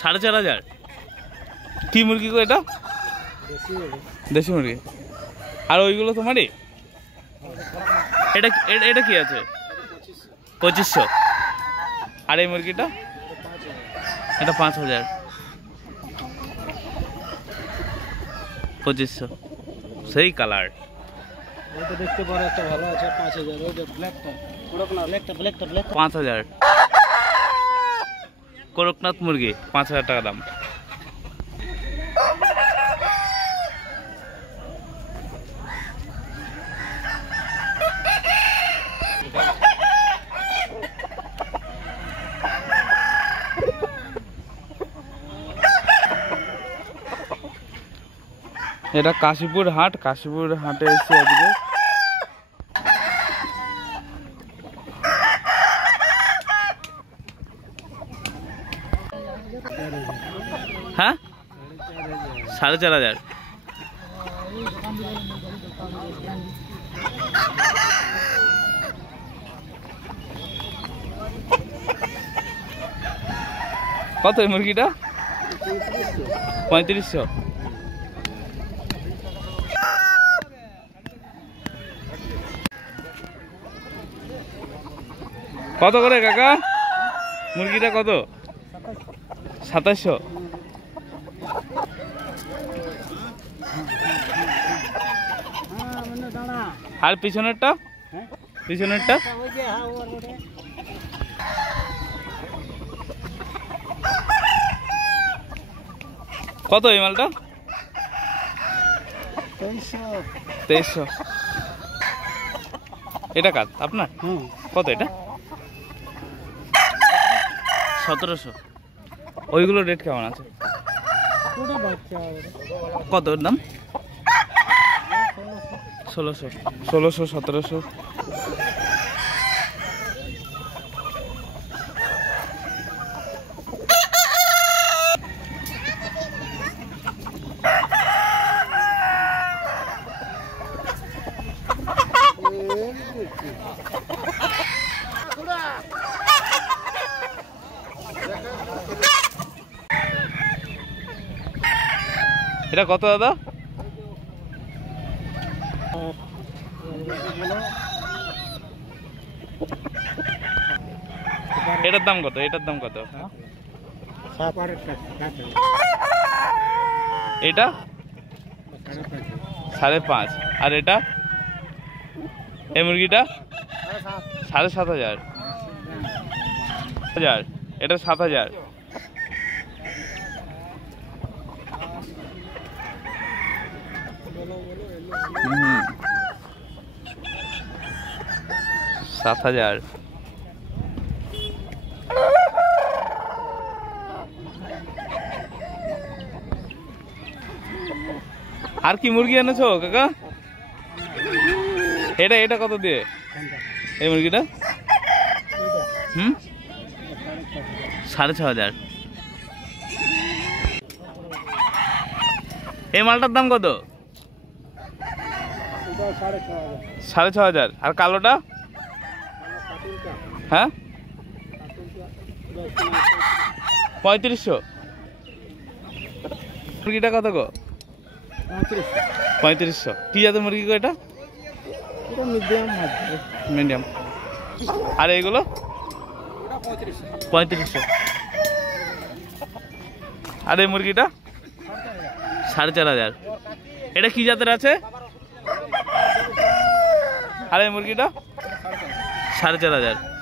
4,500। কি মুরগি গো এটা? দেশি মুরগি। আর ওইগুলো তোমারই? এটা এটা কি আছে? 2500। আর এই মুরগিটা? এটা 5,000। 2500। সেই কালার। ওইটা দেখতে পারো একটা ভালো আছে 5,000। ওই যে ব্ল্যাকটা, ব্ল্যাকটা 5,000। করকনাথ মুরগি 5,000 টাকা দাম। এটা কাশীপুর হাট। কাশীপুর হাটে এসে আজকে হ্যাঁ 4,500। কত এই মুরগিটা? 3500। কত করে কাকা মুরগিটা? কত? 2700। আর পিছনেরটা? পিছনেরটা কত এই মালটা? 2300। এটা কার? আপনার? কত এটা? 1700। ওইগুলো রেট কেমন আছে? কত দাম? 1600, 1700। এটা কত দাদা? এটার দাম কত? এটার দাম কত? এটা 5.5। আর এটা এই মুরগিটা 7,500। এটা 7,000। 7,000। আর কি মুরগি এনেছো কাকা? এটা কত দিয়ে এই মুরগিটা? 6,500। এই মালটার দাম কত? 6,500। আর কালোটা? হ্যাঁ 3500। মুরগিটা কত গো? 3500। কি জাতের মুরগি গো এটা? মিডিয়াম। আর এইগুলো? 3500। আর এই মুরগিটা? 4,500। এটা কি জাতের আছে? আর এই মুরগিটা? 4,500।